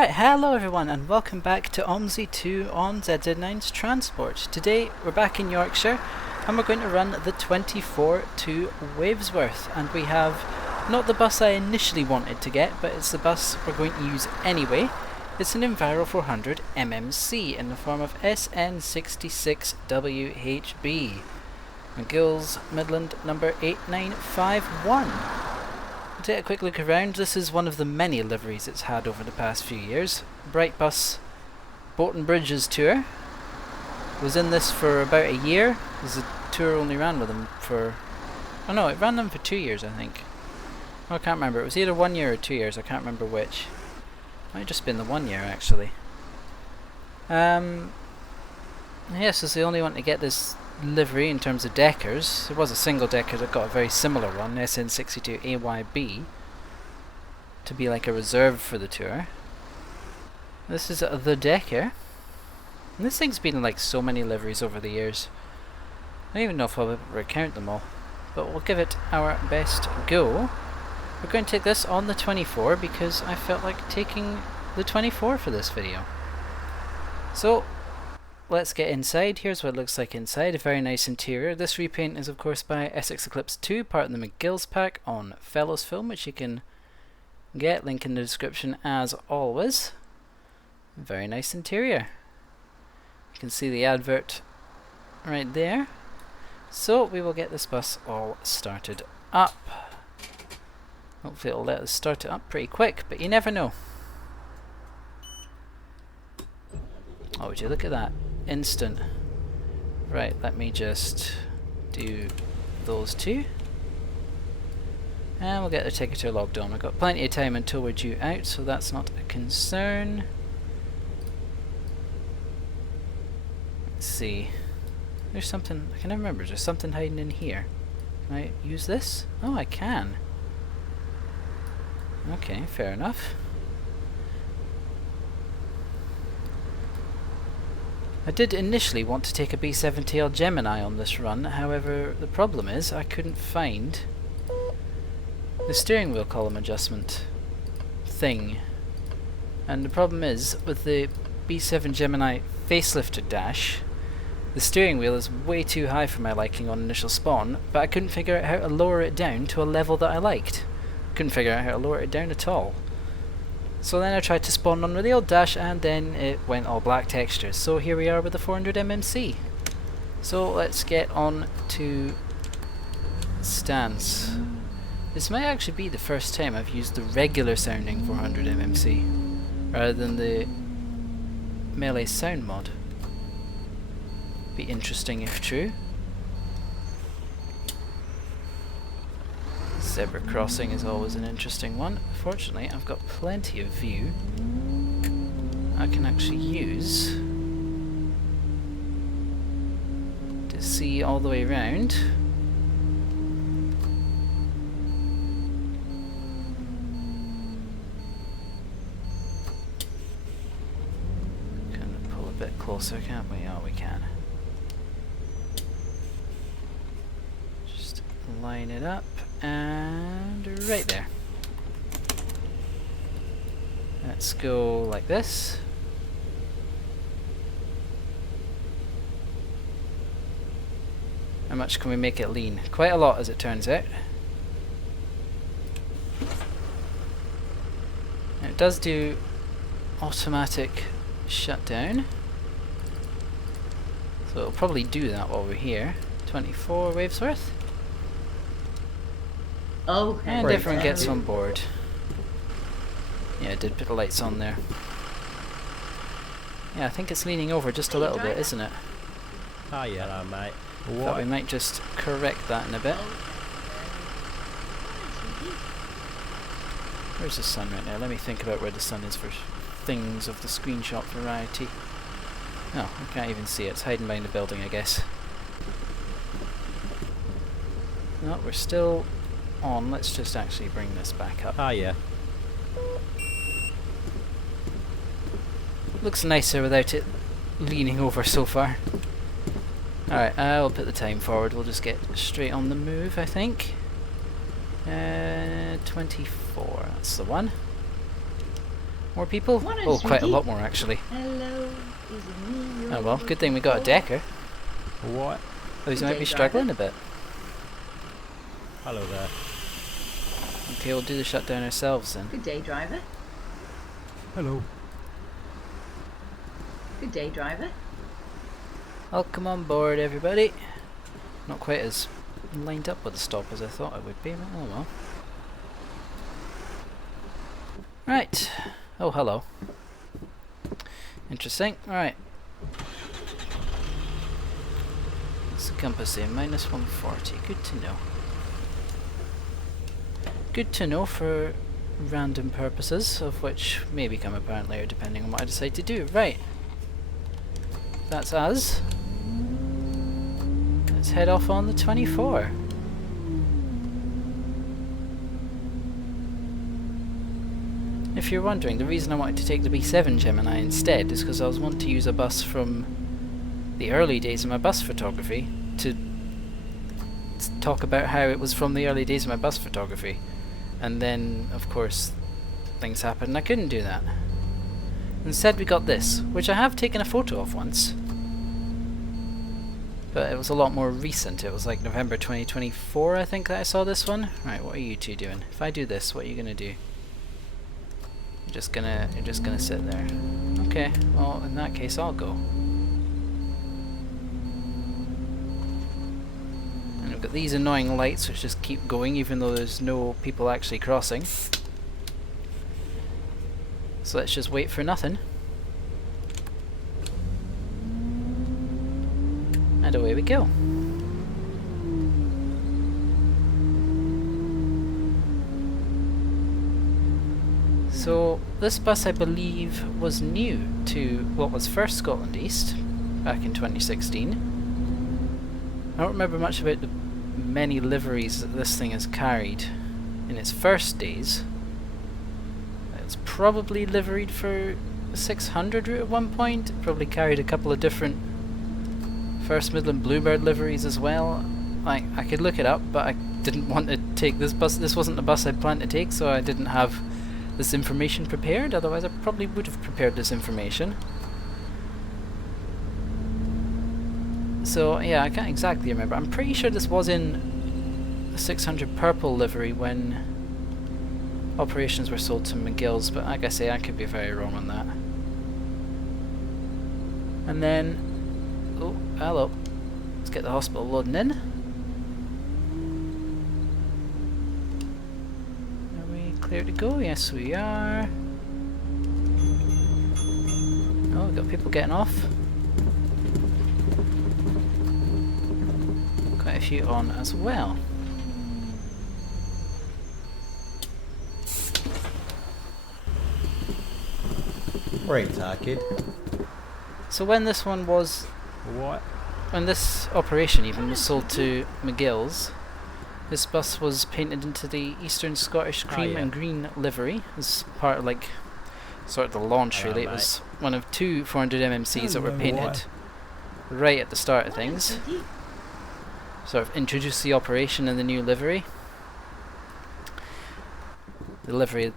Alright, hello everyone and welcome back to OMSI 2 on ZZ9's Transport. Today we're back in Yorkshire and we're going to run the 24 to Wavesworth, and we have not the bus I initially wanted to get, but it's the bus we're going to use anyway. It's an Enviro 400 MMC in the form of SN66 WHB. McGill's Midland number 8951. Take a quick look around. This is one of the many liveries it's had over the past few years. Bright Bus Bolton Bridges tour. Was in this for about a year. The tour only ran with them for... oh no, it ran them for 2 years I think. Oh, I can't remember. It was either 1 year or 2 years. I can't remember which. Might have just been the 1 year actually. Yes, it's the only one to get this livery in terms of deckers. There was a single decker that got a very similar one, SN62 WHB, to be like a reserve for the tour. This is the decker, and this thing's been in like so many liveries over the years. I don't even know if I'll ever count them all, but we'll give it our best go. We're going to take this on the 24 because I felt like taking the 24 for this video. So let's get inside. Here's what it looks like inside. A very nice interior. This repaint is of course by Essex Eclipse 2, part of the McGill's pack on Fellows Film, which you can get, link in the description as always. Very nice interior. You can see the advert right there. So we will get this bus all started up. Hopefully it'll let us start it up pretty quick, but you never know. Oh, would you look at that? Instant. Right, let me just do those two. And we'll get the ticketer logged on. We've got plenty of time until we're due out, so that's not a concern. Let's see. There's something, I can never remember, there's something hiding in here. Can I use this? Oh, I can. Okay, fair enough. I did initially want to take a B7TL Gemini on this run, however the problem is I couldn't find the steering wheel column adjustment thing. And the problem is, with the B7 Gemini facelifted dash, the steering wheel is way too high for my liking on initial spawn, but I couldn't figure out how to lower it down to a level that I liked. Couldn't figure out how to lower it down at all. So then I tried to spawn on with the old dash and then it went all black textures. So here we are with the 400 MMC. So let's get on to stance. This might actually be the first time I've used the regular sounding 400 MMC rather than the melee sound mod. Be interesting if true. Zebra crossing is always an interesting one. Fortunately, I've got plenty of view I can actually use to see all the way around. Can pull a bit closer, can't we? Oh, we can. Just line it up. And right there. Let's go like this. How much can we make it lean? Quite a lot, as it turns out. And it does do automatic shutdown, so it'll probably do that while we're here. 24 Wavesworth. Oh, and everyone gets on board. Yeah, I did put the lights on there. Yeah, I think it's leaning over just a little bit, isn't it? Oh yeah, mate. Thought we might just correct that in a bit. Where's the sun right now? Let me think about where the sun is for things of the screenshot variety. No, I can't even see it. It's hiding behind the building, I guess. No, we're still on. Let's just actually bring this back up. Oh yeah. Looks nicer without it leaning over so far. Alright, I'll put the time forward. We'll just get straight on the move, I think. 24, that's the one. More people? Morning, Oh, quite a sweetie. lot more actually. Hello, is it me? Oh well, good thing we got a decker. What? Those Good might day, be driver. struggling a bit. Hello there. Okay, we'll do the shutdown ourselves then. Good day, driver. Hello. Good day, driver. Welcome on board, everybody. Not quite as lined up with the stop as I thought it would be, but oh well. Right. Oh, hello. Interesting. Alright. What's the compass say? Minus 140. Good to know. Good to know for random purposes, of which may become apparent later depending on what I decide to do. Right. That's us. Let's head off on the 24. If you're wondering, the reason I wanted to take the B7 Gemini instead is because I was wanting to use a bus from the early days of my bus photography to talk about how it was from the early days of my bus photography. And then, of course, things happened and I couldn't do that. Instead we got this, which I have taken a photo of once. But it was a lot more recent. It was like November 2024, I think, that I saw this one. Right, what are you two doing? If I do this, what are you gonna do? You're just gonna sit there. Okay, well in that case I'll go. And we've got these annoying lights which just keep going even though there's no people actually crossing. So let's just wait for nothing. And away we go. So this bus, I believe, was new to what was First Scotland East back in 2016. I don't remember much about the many liveries that this thing has carried in its first days. It's probably liveried for 600 route at one point. It probably carried a couple of different First Midland Bluebird liveries as well. I could look it up, but I didn't want to take this bus. This wasn't the bus I planned to take, so I didn't have this information prepared. Otherwise I probably would have prepared this information. So yeah, I can't exactly remember. I'm pretty sure this was in a 600 purple livery when operations were sold to McGill's, but like I say, I could be very wrong on that. And then, oh, hello. Let's get the hospital loading in. Are we clear to go? Yes, we are. Oh, we've got people getting off. Quite a few on as well. Right, kid. So when this one was, What? when this operation even was sold to McGill's, this bus was painted into the Eastern Scottish cream yeah. and green livery as part of like sort of the launch Hello, really. It was one of two 400 MMCs that were Hello, painted right at the start of things. Sort of introduced the operation in the new livery. The livery,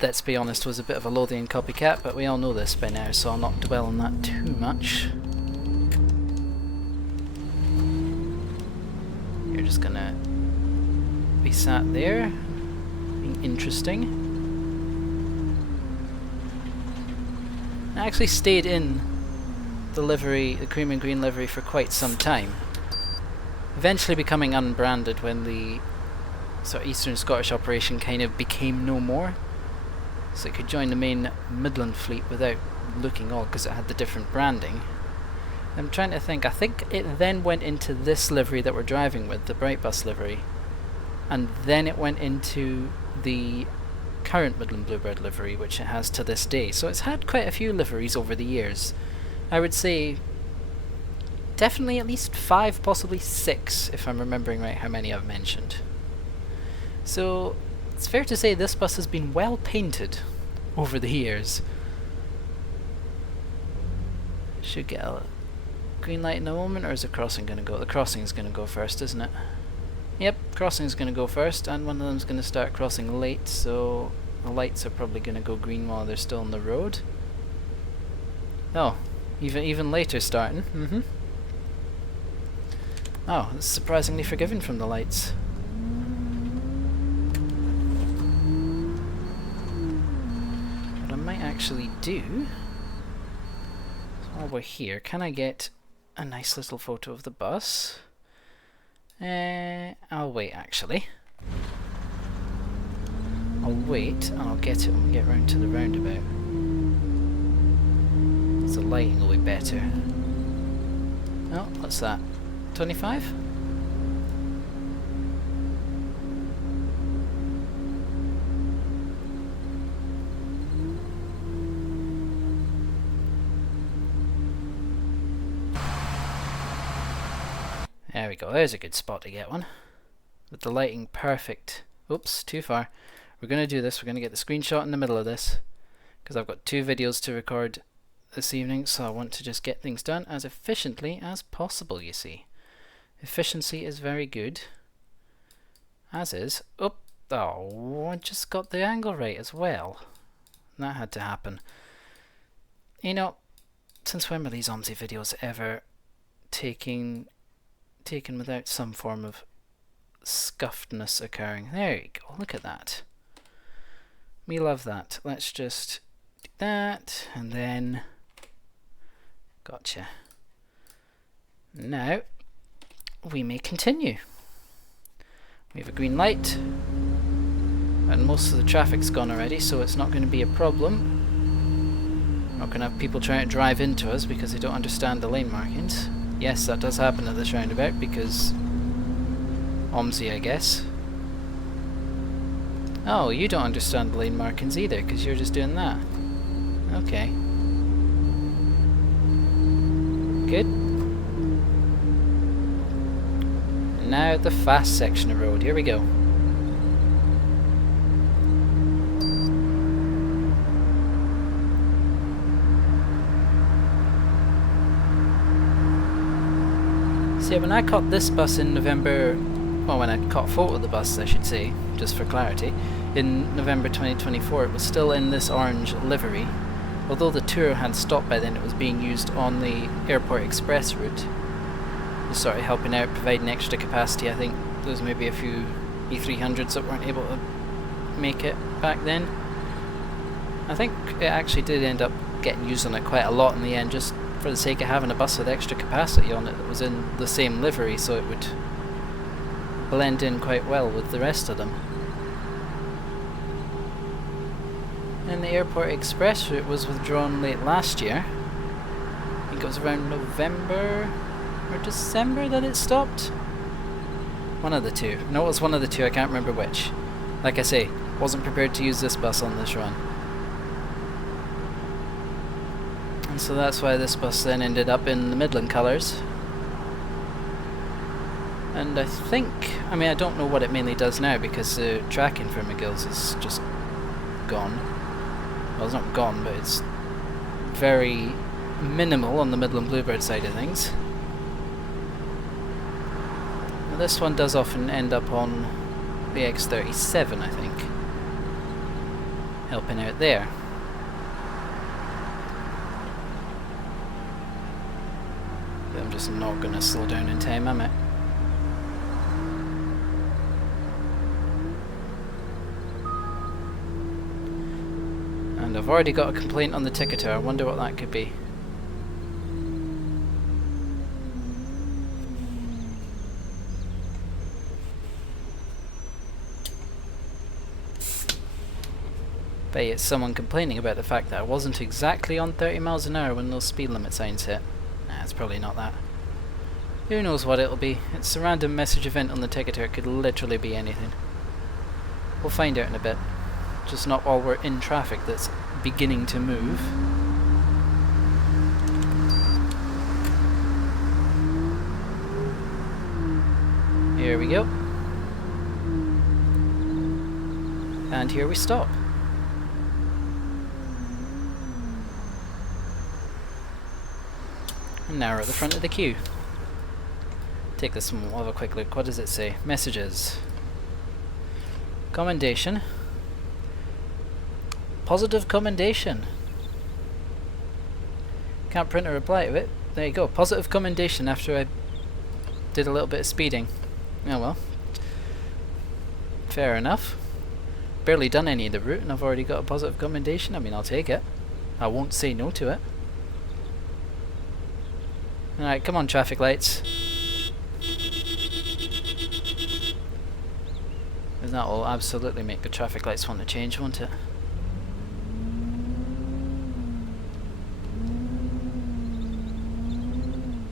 let's be honest, was a bit of a Lothian copycat, but we all know this by now, so I'll not dwell on that too much. You're just gonna be sat there, being interesting. I actually stayed in the livery, the cream and green livery, for quite some time. Eventually becoming unbranded when the sort of Eastern Scottish operation kind of became no more. So it could join the main Midland fleet without looking odd because it had the different branding. I'm trying to think, I think it then went into this livery that we're driving with, the Bright Bus livery. And then it went into the current Midland Bluebird livery, which it has to this day. So it's had quite a few liveries over the years. I would say definitely at least 5, possibly 6, if I'm remembering right how many I've mentioned. So it's fair to say this bus has been well painted over the years. Should get a green light in a moment, or is the crossing going to go? The crossing is going to go first, isn't it? Yep, crossing is going to go first, and one of them is going to start crossing late, so The lights are probably going to go green while they're still on the road. Oh, even later starting. Oh, it's surprisingly forgiving from the lights. What I might actually do, while we're here, can I get a nice little photo of the bus? I'll wait actually. I'll wait and I'll get it when we get round to the roundabout. So the lighting will be better. Oh, what's that? 25? There we go, there's a good spot to get one. With the lighting perfect. Oops, too far. We're going to do this, we're going to get the screenshot in the middle of this. Because I've got 2 videos to record this evening, so I want to just get things done as efficiently as possible, you see. Efficiency is very good. As is... Oh, I just got the angle right as well. That had to happen. You know, since when were these OMSI videos ever taken without some form of scuffedness occurring? There you go, look at that. We love that. Let's just do that, and then... Gotcha. Now, we may continue. We have a green light, and most of the traffic's gone already, so it's not going to be a problem. We're not going to have people trying to drive into us because they don't understand the lane markings. Yes, that does happen at this roundabout because OMSI, I guess. Oh, you don't understand the lane markings either because you're just doing that. Okay. Good. And now the fast section of road. Here we go. See, when I caught this bus in November, well, when I caught a photo of the bus, I should say, just for clarity, in November 2024, it was still in this orange livery. Although the tour had stopped by then, it was being used on the Airport Express route. Just sort of helping out, providing extra capacity. I think there was maybe a few E300s that weren't able to make it back then. I think it actually did end up getting used on it quite a lot in the end, just for the sake of having a bus with extra capacity on it that was in the same livery, so it would blend in quite well with the rest of them. And the Airport Express route was withdrawn late last year. I think it was around November or December that it stopped. One of the two. No, it was one of the two, I can't remember which. Like I say, wasn't prepared to use this bus on this run. And so that's why this bus then ended up in the Midland colours. And I think, I mean, I don't know what it mainly does now because the tracking for McGill's is just gone. Well, it's not gone, but it's very minimal on the Midland Bluebird side of things. Now, this one does often end up on the YX37, I think, helping out there. But I'm just not going to slow down in time, am I? And I've already got a complaint on the ticketer. I wonder what that could be. Bet it's someone complaining about the fact that I wasn't exactly on 30 miles an hour when those speed limit signs hit. Nah, it's probably not that. Who knows what it'll be. It's a random message event on the ticketer. It could literally be anything. We'll find out in a bit. Just not while we're in traffic that's beginning to move. Here we go. And here we stop. And now we're at the front of the queue. Take this one, we'll have a quick look. What does it say? Messages. Commendation. positive commendation. Can't print a reply to it. There you go, positive commendation after I did a little bit of speeding. Oh well. Fair enough. Barely done any of the route and I've already got a positive commendation. I mean, I'll take it. I won't say no to it. Alright, come on traffic lights. And that will absolutely make the traffic lights want to change, won't it?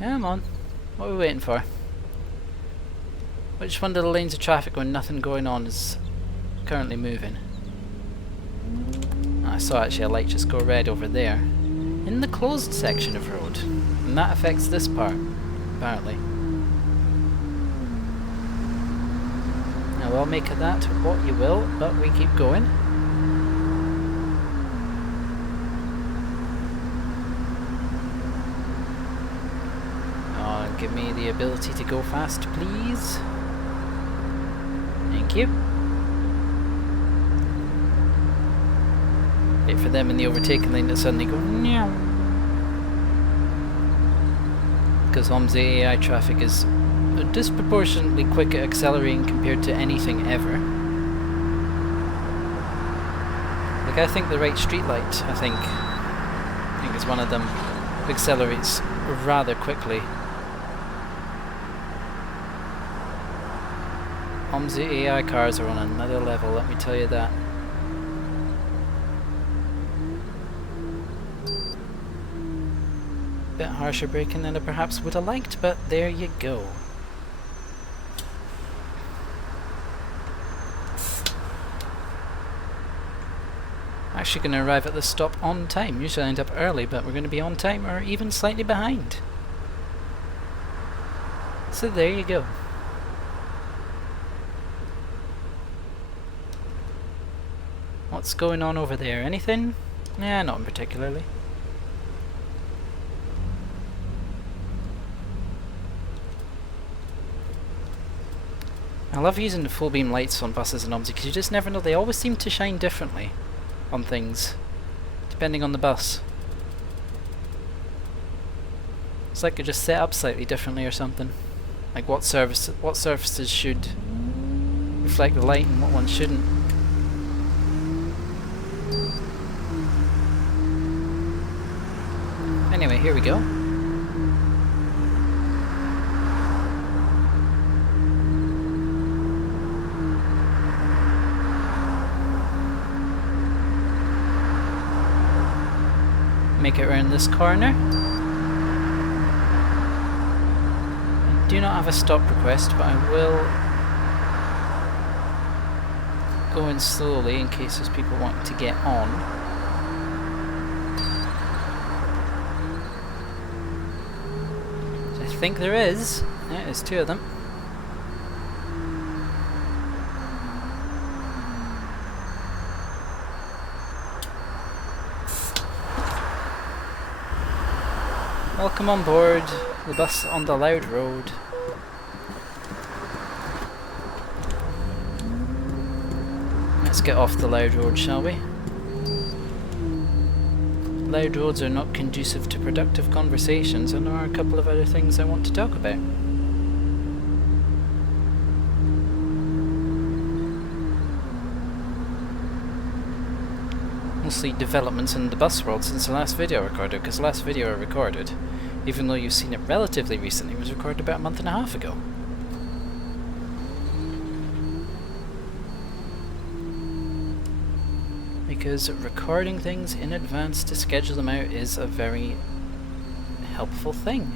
Come on. What are we waiting for? Which one of the lanes of traffic when nothing going on is currently moving? I saw actually a light just go red over there in the closed section of road, and that affects this part apparently. Now I'll make of that what you will, but we keep going. Give me the ability to go fast, please. Thank you. Wait for them in the overtaking lane to suddenly go meow. Because OMSI AI traffic is disproportionately quick at accelerating compared to anything ever. Like I think the right street light, I think is one of them, accelerates rather quickly. OMSI AI cars are on another level, let me tell you that. Bit harsher braking than I perhaps would have liked, but there you go. Actually going to arrive at the stop on time. Usually I end up early, but we're going to be on time or even slightly behind. So there you go. What's going on over there? Anything? Nah, not in particularly. I love using the full beam lights on buses and OMSI because you just never know, they always seem to shine differently on things, depending on the bus. It's like they're just set up slightly differently or something. Like what surfaces should reflect the light and what ones shouldn't. Anyway, here we go. Make it around this corner. I do not have a stop request, but I will go in slowly in case there's people wanting to get on. I think there is. Yeah, there's two of them. Welcome on board the bus on the loud road. Let's get off the loud road, shall we? Loud roads are not conducive to productive conversations, and there are a couple of other things I want to talk about. Mostly developments in the bus world since the last video I recorded, because the last video I recorded, even though you've seen it relatively recently, was recorded about a month and a half ago. Because recording things in advance to schedule them out is a very helpful thing.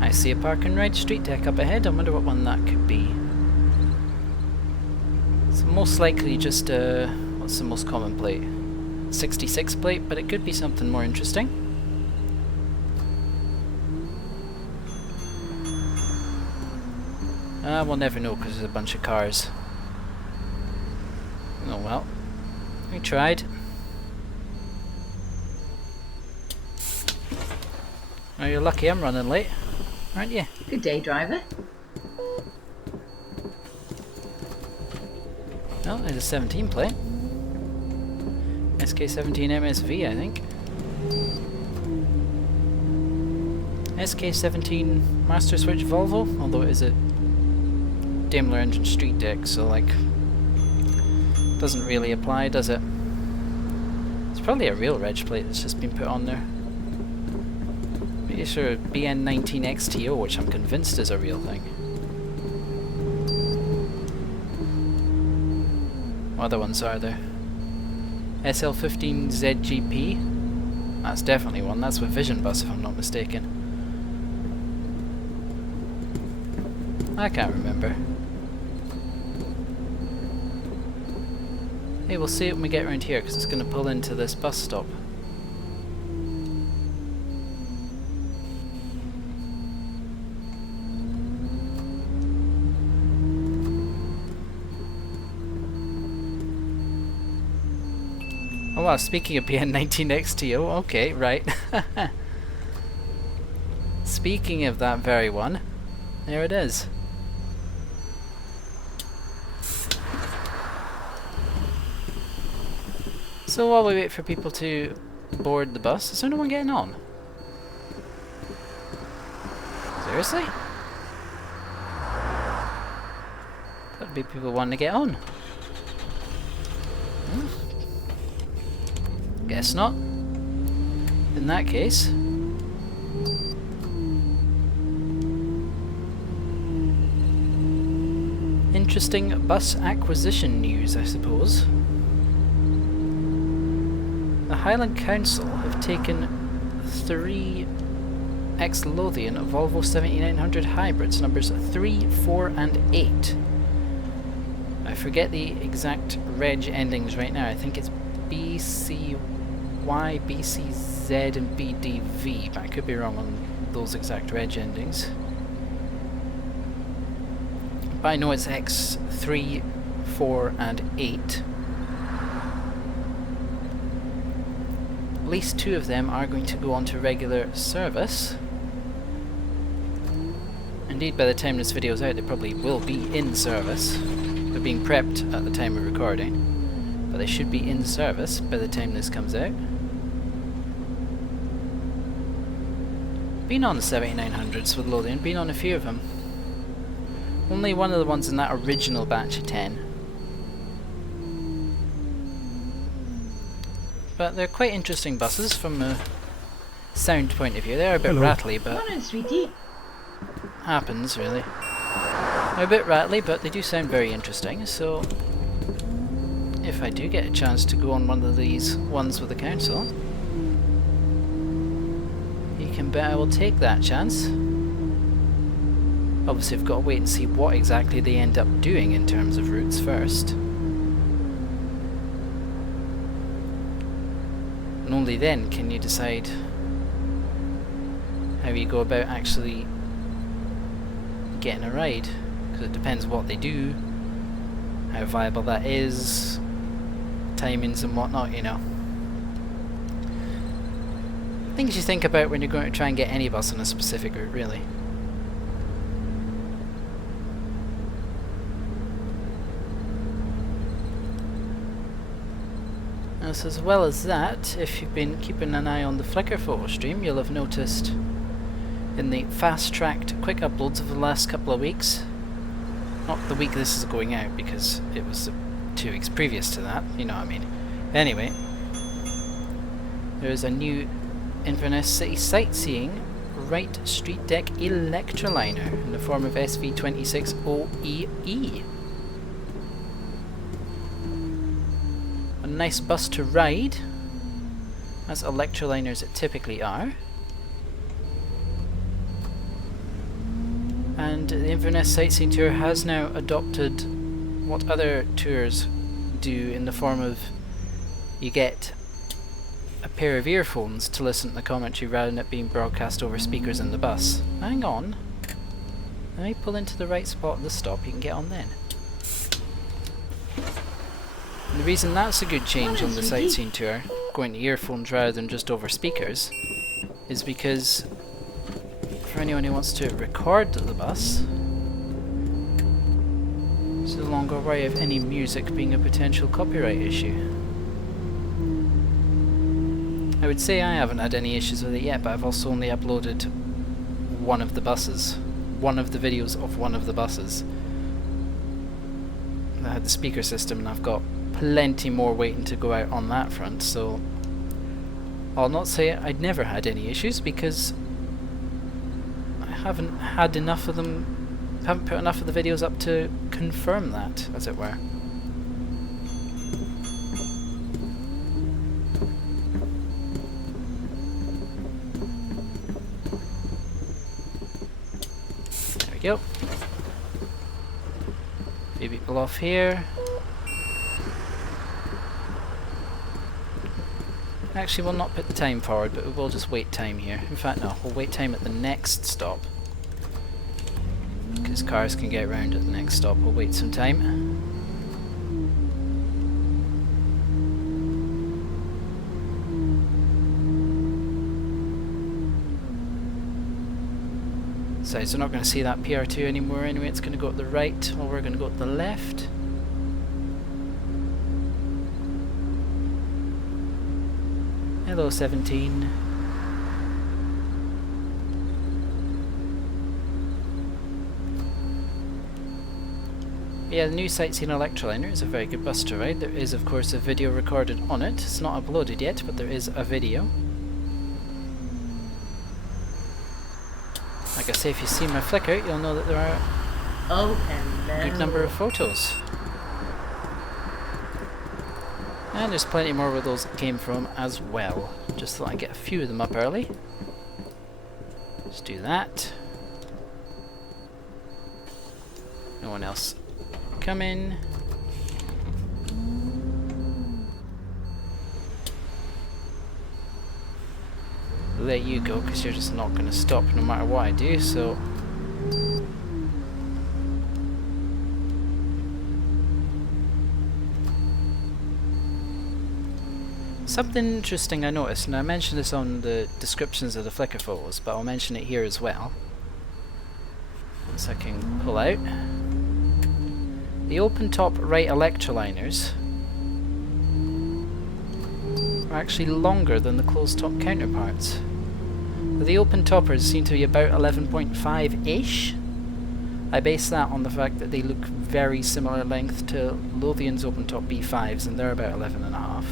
I see a park and ride street deck up ahead. I wonder what one that could be. It's most likely just what's the most common plate? 66 plate, but it could be something more interesting. We'll never know because there's a bunch of cars. Oh well. We tried. Oh, you're lucky I'm running late, aren't you? Good day, driver. Oh, there's a 17 plate. SK17 MSV, I think. SK17 Master Switch Volvo, although it is a Daimler engine street deck, so like, doesn't really apply, does it? It's probably a real reg plate that's just been put on there. Maybe it's a BN19 XTO, which I'm convinced is a real thing. What other ones are there? SL15 ZGP. That's definitely one. That's with Vision Bus, if I'm not mistaken. I can't remember. Hey, we'll see it when we get around here, because it's going to pull into this bus stop. Oh wow, speaking of BN19 XTO, okay, right. Speaking of that very one, there it is. So while we wait for people to board the bus, is there no one getting on? Seriously? That'd be people wanting to get on. Guess not. In that case, interesting bus acquisition news, I suppose. The Highland Council have taken 3 West Lothian Volvo 7900 hybrids, numbers 3, 4 and 8. I forget the exact reg endings right now. I think it's BCY, BCZ and BDV, but I could be wrong on those exact reg endings. But I know it's X3, 4 and 8. At least 2 of them are going to go on to regular service. Indeed, by the time this video is out, they probably will be in service. They're being prepped at the time of recording, but they should be in service by the time this comes out. Been on the 7900s with Lothian, been on a few of them. Only one of the ones in that original batch of 10. But they're quite interesting buses from a sound point of view. They're a bit rattly, but Morning, sweetie. happens really. They're a bit rattly, but they do sound very interesting, so if I do get a chance to go on one of these ones with the council, you can bet I will take that chance. Obviously I've got to wait and see what exactly they end up doing in terms of routes first. And only then can you decide how you go about actually getting a ride, because it depends what they do, how viable that is, timings and whatnot, you know. Things you think about when you're going to try and get any bus on a specific route, really. As well as that, if you've been keeping an eye on the Flickr photo stream, you'll have noticed in the fast-tracked quick uploads of the last couple of weeks, not the week this is going out because it was 2 weeks previous to that, you know what I mean. Anyway, there's a new Inverness City sightseeing right street deck electroliner in the form of SV26 OEE. A nice bus to ride, as electroliners typically are. And the Inverness Sightseeing Tour has now adopted what other tours do in the form of you get a pair of earphones to listen to the commentary rather than it being broadcast over speakers in the bus. Hang on. Let me pull into the right spot at the stop, you can get on then. And the reason that's a good change on the sightseeing tour, going to earphones rather than just over speakers, is because for anyone who wants to record the bus, so no longer worry of any music being a potential copyright issue. I would say I haven't had any issues with it yet, but I've also only uploaded one of the buses. One of the videos of one of the buses. I had the speaker system, and I've got plenty more waiting to go out on that front, so I'll not say I'd never had any issues, because I haven't had enough of them, haven't put enough of the videos up to confirm that, as it were. There we go. A few people off here. Actually, we'll not put the time forward, but we will just wait time here. In fact, no, we'll wait time at the next stop, because cars can get round at the next stop. We'll wait some time. So we're not going to see that PR2 anymore anyway. It's going to go to the right, while we're going to go to the left. Hello, 17. Yeah, the new Sightseeing Electroliner is a very good bus to ride. There is, of course, a video recorded on it. It's not uploaded yet, but there is a video. Like I say, if you see my flicker, you'll know that there are Oh, a hello. good number of photos. And there's plenty more where those came from as well. Just thought I'd get a few of them up early. Let's do that. No one else come in. Let you go, because you're just not going to stop no matter what I do, so... Something interesting I noticed, and I mentioned this on the descriptions of the Flickr photos, but I'll mention it here as well. Once I can pull out. The open top right electroliners are actually longer than the closed top counterparts. The open toppers seem to be about 11.5-ish. I base that on the fact that they look very similar length to Lothian's open top B5s, and they're about 11.5.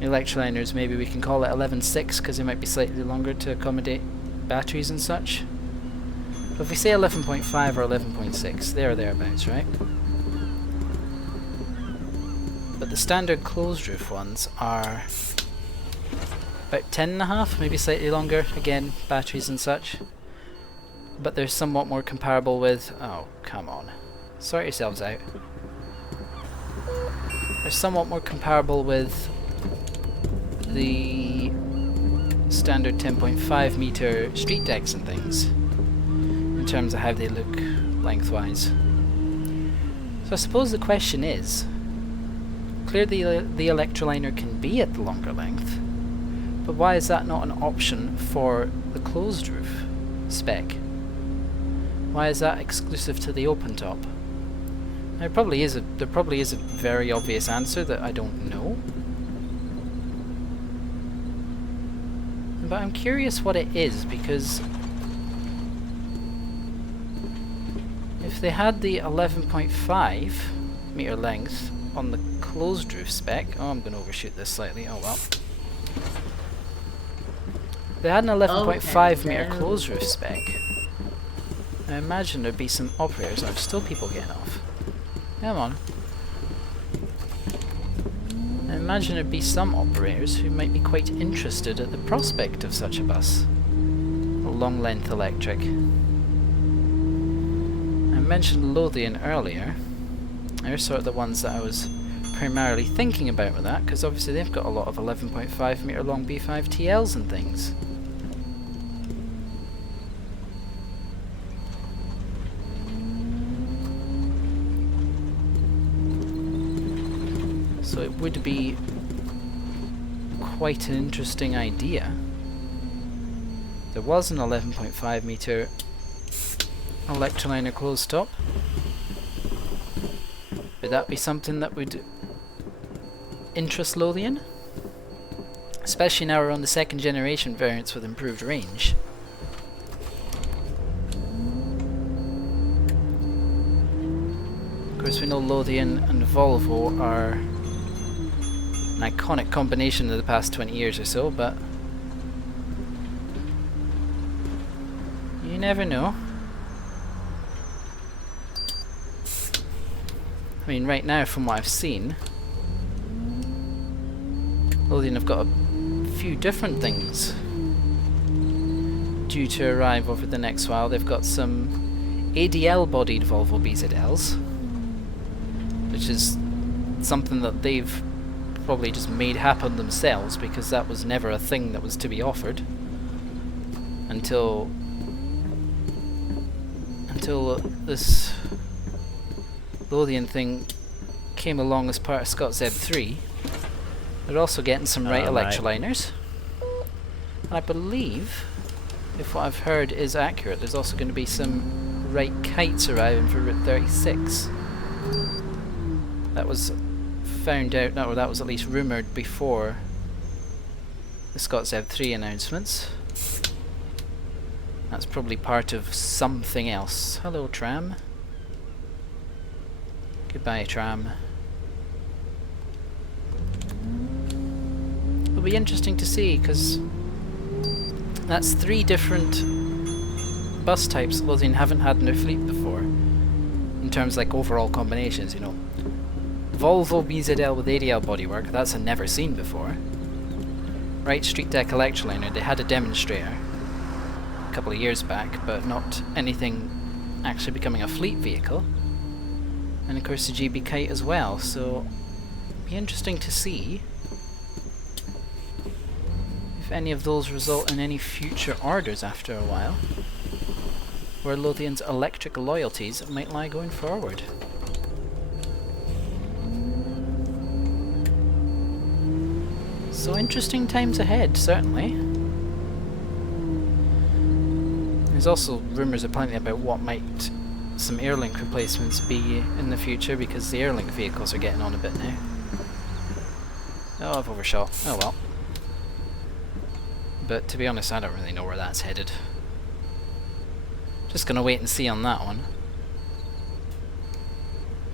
Electroliners, maybe we can call it 11.6 because they might be slightly longer to accommodate batteries and such. But if we say 11.5 or 11.6, there or thereabouts, right? But the standard closed roof ones are about 10.5, maybe slightly longer, again, batteries and such. But they're somewhat more comparable with... oh, come on. Sort yourselves out. They're somewhat more comparable with the standard 10.5 meter street decks and things in terms of how they look lengthwise. So I suppose the question is, clearly the electroliner can be at the longer length, but why is that not an option for the closed roof spec? Why is that exclusive to the open top? There probably is a very obvious answer that I don't know. But I'm curious what it is, because if they had the 11.5 meter length on the closed roof spec... oh, I'm going to overshoot this slightly, oh well. If they had an 11.5 meter closed roof spec, I imagine there'd be some operators... there's still people getting off. Come on. I imagine there'd be some operators who might be quite interested at the prospect of such a bus. A long length electric. I mentioned Lothian earlier. They're sort of the ones that I was primarily thinking about with that, because obviously they've got a lot of 11.5 meter long B7TLs and things. So it would be quite an interesting idea. There was an 11.5 metre electroliner closed top. Would that be something that would interest Lothian? Especially now we're on the second generation variants with improved range. Of course we know Lothian and Volvo are an iconic combination of the past 20 years or so, but you never know. I mean, right now from what I've seen, Lothian have got a few different things due to arrive over the next while. They've got some ADL bodied Volvo BZLs, which is something that they've probably just made happen themselves, because that was never a thing that was to be offered until this Lothian thing came along as part of Scott Zeb 3. They're also getting some right electroliners, and I believe, if what I've heard is accurate, there's also going to be some right kites arriving for Route 36. That was found out, or that was at least rumoured before the Scott Zeb 3 announcements. That's probably part of something else. Hello, tram. Goodbye, tram. It'll be interesting to see, because that's 3 different bus types Lothian haven't had in their fleet before, in terms of like overall combinations, you know. Volvo BZL with ADL bodywork, that's a never seen before. Right street deck electroliner, they had a demonstrator a couple of years back, but not anything actually becoming a fleet vehicle. And of course the GB kite as well, so it'll be interesting to see if any of those result in any future orders after a while, where Lothian's electric loyalties might lie going forward. So interesting times ahead, certainly. There's also rumours aplenty about what might some Airlink replacements be in the future, because the Airlink vehicles are getting on a bit now. Oh, I've overshot. Oh well. But to be honest, I don't really know where that's headed. Just gonna wait and see on that one.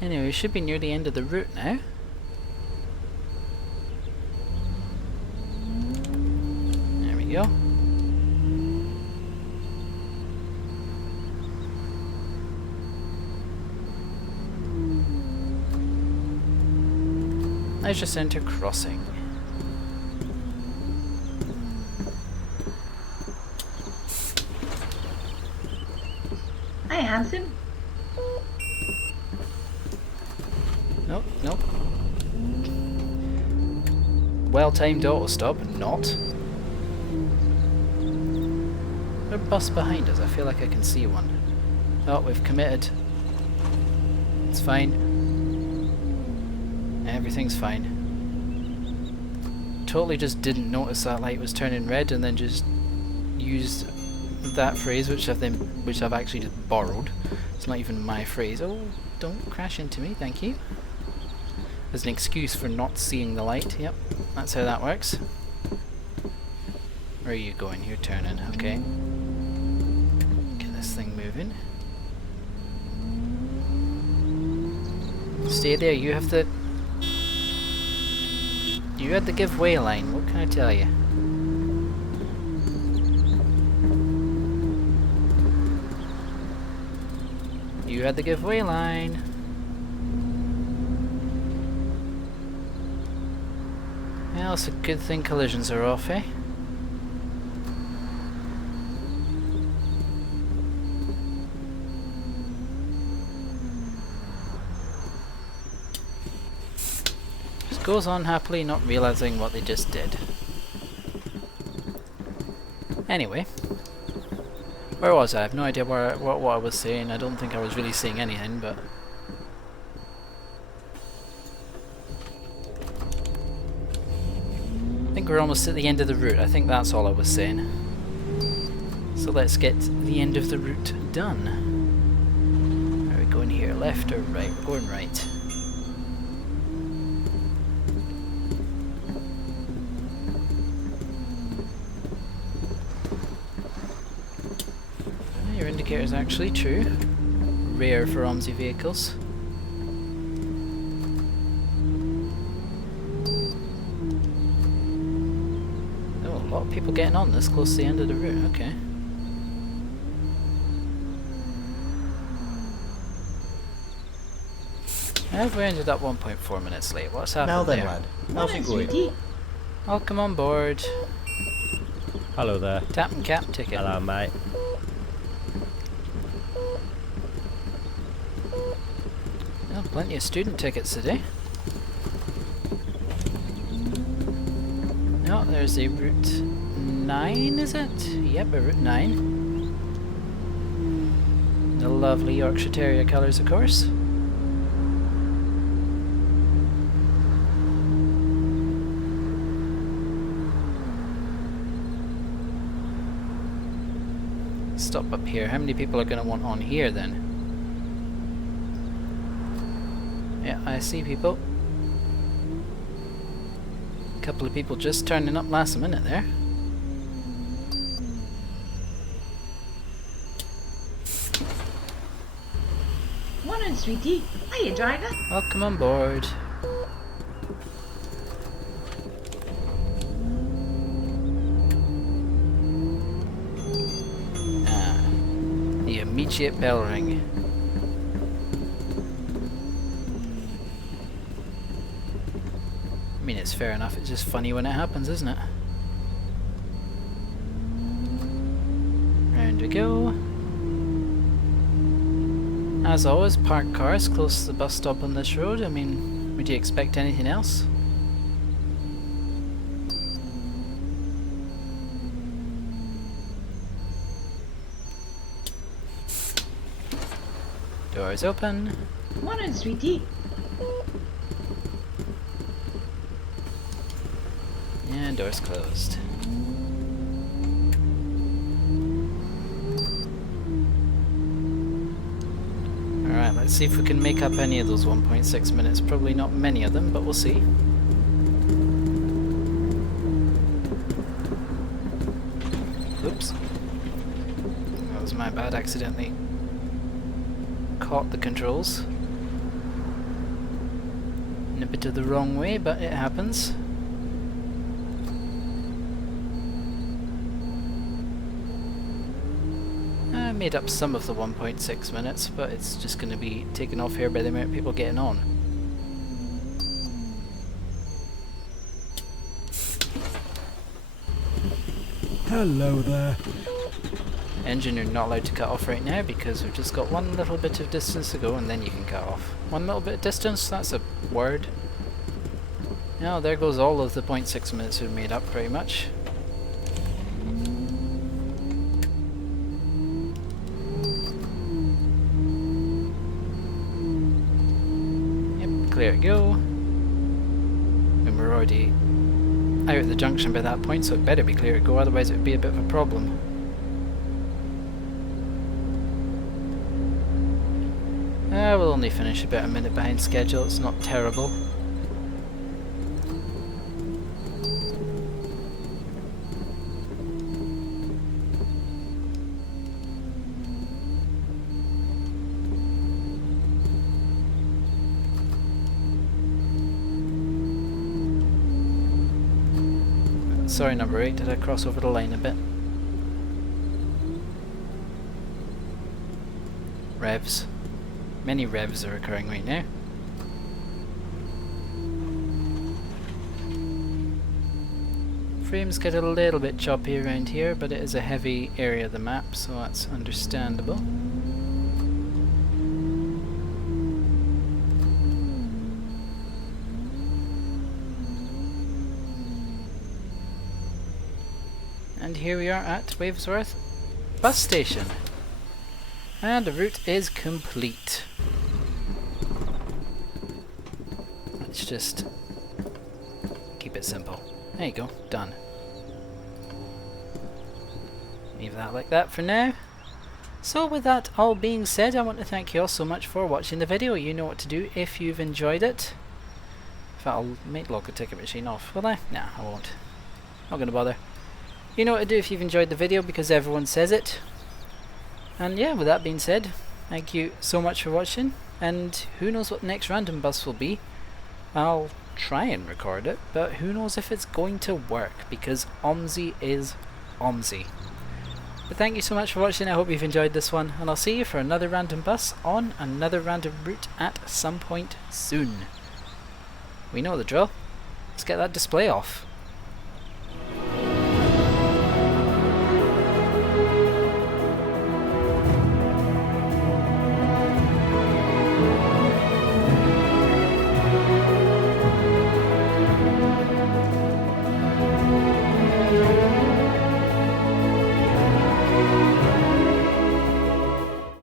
Anyway, we should be near the end of the route now. There we go. Leisure Centre crossing. Hi, handsome. Nope, nope. Well-timed auto stop, not. There's a bus behind us, I feel like I can see one. Oh, we've committed. It's fine. Everything's fine. Totally just didn't notice that light was turning red, and then just used that phrase, which I've actually just borrowed. It's not even my phrase. Oh, don't crash into me, thank you. As an excuse for not seeing the light. Yep, that's how that works. Where are you going? You're turning, okay. Get this thing moving. Stay there, you have the... You had the giveaway line, what can I tell you? You had the giveaway line. Well, it's a good thing collisions are off, eh? Just goes on happily, not realizing what they just did. Anyway. Where was I? I have no idea what I was saying. I don't think I was really saying anything, but... I think we're almost at the end of the route. I think that's all I was saying. So let's get the end of the route done. Are we going here, left or right? We're going right. Your indicator is actually true. Rare for OMSI vehicles. Oh, a lot of people getting on this close to the end of the route, okay. Have we ended up 1.4 minutes late? What's happened Now then, there? lad. How's it going? Sweetie. Welcome on board. Hello there. Tap and cap ticket. Hello, mate. Oh, plenty of student tickets today. Oh, there's a Route 9, is it? Yep, a Route 9. The lovely Yorkshire Terrier colours, of course. Stop up here. How many people are going to want on here then? Yeah, I see people. A couple of people just turning up last minute there. Morning, sweetie. Hiya, driver. Welcome on board. The immediate bell ring. I mean, it's fair enough, it's just funny when it happens, isn't it? Round we go. As always, parked cars close to the bus stop on this road. I mean, would you expect anything else? Doors open. Morning, sweetie. And doors closed. Alright, let's see if we can make up any of those 1.6 minutes. Probably not many of them, but we'll see. Oops. That was my bad, accidentally caught the controls in a bit of the wrong way, but it happens. I made up some of the 1.6 minutes, but it's just going to be taken off here by the amount of people getting on. Hello there. Engine, you're not allowed to cut off right now because we've just got one little bit of distance to go and then you can cut off. One little bit of distance, that's a word. Now there goes all of the 0.6 minutes we've made up pretty much. Yep, clear to go. And we're already out at the junction by that point, so it better be clear to go, otherwise it would be a bit of a problem. We'll only finish about a minute behind schedule, it's not terrible. Sorry, number 8, did I cross over the line a bit? Revs. Many revs are occurring right now. Frames get a little bit choppy around here, but it is a heavy area of the map, so that's understandable. And here we are at Wavesworth bus station. And the route is complete. Let's just keep it simple. There you go, done. Leave that like that for now. So with that all being said, I want to thank you all so much for watching the video. You know what to do if you've enjoyed it. In fact, I'll make log a ticket machine off, will I? Nah, I won't. Not gonna bother. You know what to do if you've enjoyed the video, because everyone says it. And yeah, with that being said, thank you so much for watching, and who knows what the next random bus will be. I'll try and record it, but who knows if it's going to work, because OMSI is OMSI. But thank you so much for watching. I hope you've enjoyed this one, and I'll see you for another random bus on another random route at some point soon. We know the drill. Let's get that display off.